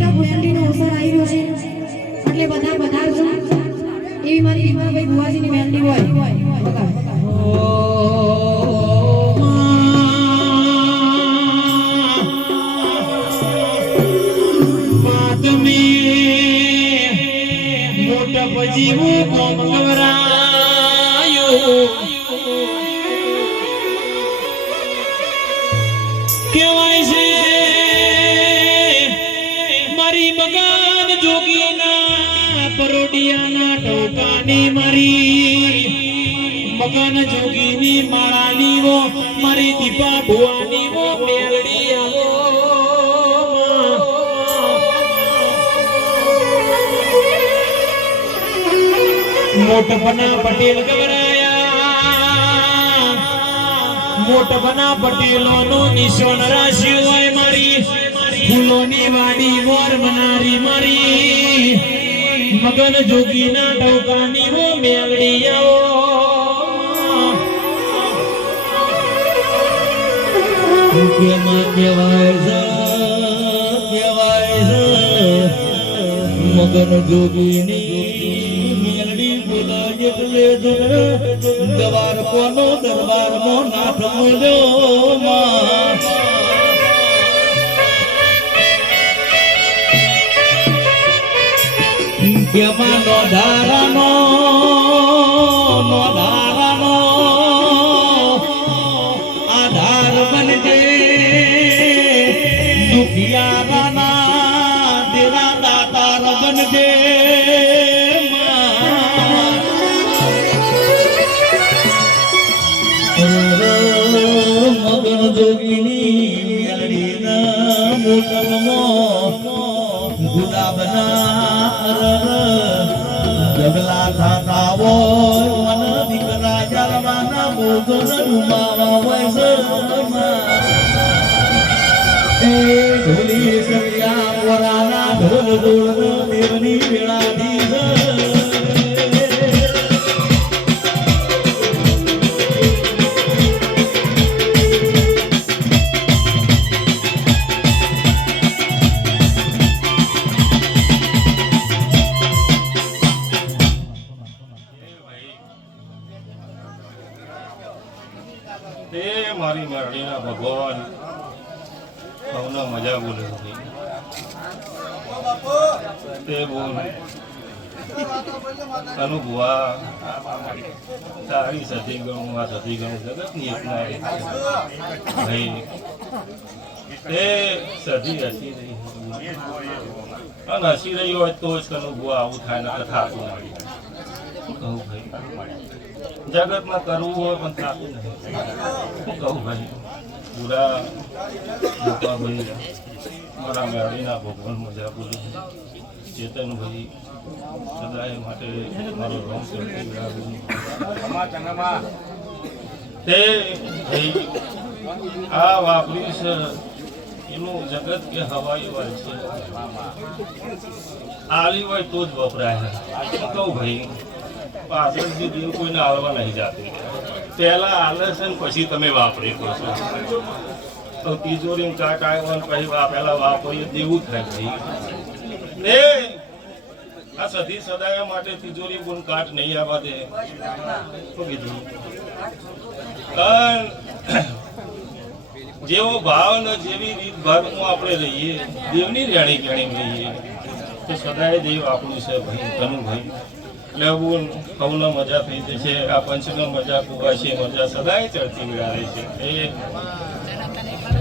મોટા ભુયાંડીનો અવસર આવી રહ્યો છે એટલે બધા પધારજો એવી મારી ભીમાભાઈ ભુવાજીની મેલડી હોય બગાડ જીવો કોમ ગવરાયો કેવાય છે મારી મગન જોગીના પરોડિયાના ટોકાની મારી મગન જોગીની માળાની વો મારી દીપા ભુવાની વો મેલડી આવો મોટપના પટેલ ગવરાયા મોટપના પટેલોનો નિશાન રાશિ હોય મારી ફૂલોની વાડી વર મનારી મારી મગન જોગીના ટોકાની વો મેલડી આવો કેમાં કહેવાય છે મગન જોગીની દરબાર કોનો દરબાર મો નાથ મોલ્યો કેમાં નો ધારાનો આધાર બનજે દુખિયાના તેરા દાતાર બનજે મગન જોગીની મેલડીના મોટમાં ગુલાબના જગલા થાતા હોય મન દીકરા જલવાના મોગન ઉમાવા વૈસરમાં એ ઢોલી સરિયા વરાના ઢોલ ઢોળ દેવની વેળાધી મારી મેરડીના ભગવાન સૌના મજા બોલે તે બોલ અનુભવા તારી સતી ગણું આ સતી ગણું જગતની અપનાય ભાઈ તે સતી હસી રહી અને હસી રહી હોય તો જ અનુભવા આવું થાય ને કથા આપું મળી કહું ભાઈ જગતમાં કરવું હોય પણ થતું નહીં કહું ભાઈ પૂરા ભાઈ મારા મેળવીના ભગવાન મજા બોલું ચેતન ભાઈ સદાય માટે મારો રોમ કરતી તે ભાઈ આ વાપરીશ એનું જગત કે હવાઈ હોય છે આલી હોય તો જ વપરાય કહું ભાઈ પાછળથી દેવ કોઈને આવવા નહીં જાતું પહેલા આલે છે ને પછી તમે વાપરી કહો છો તો તિજોરી કાટ આવ્યો ને પછી પેલા વાપરીએ દેવું થાય ભાઈ ને આ સધી સદાય માટે તિજોરી ગુણ કાટ નહીં આવવા દે તો કીધું જેવો ભાવ ને જેવી રીત ભાગમાં આપણે રહીએ દેવની રેણી કેણી રહીએ તો સદાય દેવ આપણું છે ભાઈ ઘણું ભાઈ લેવું કૌના મજા થઈ જશે આ પંચનો મજા કુવા છે મજા સદાય ચડતી વિડારે છે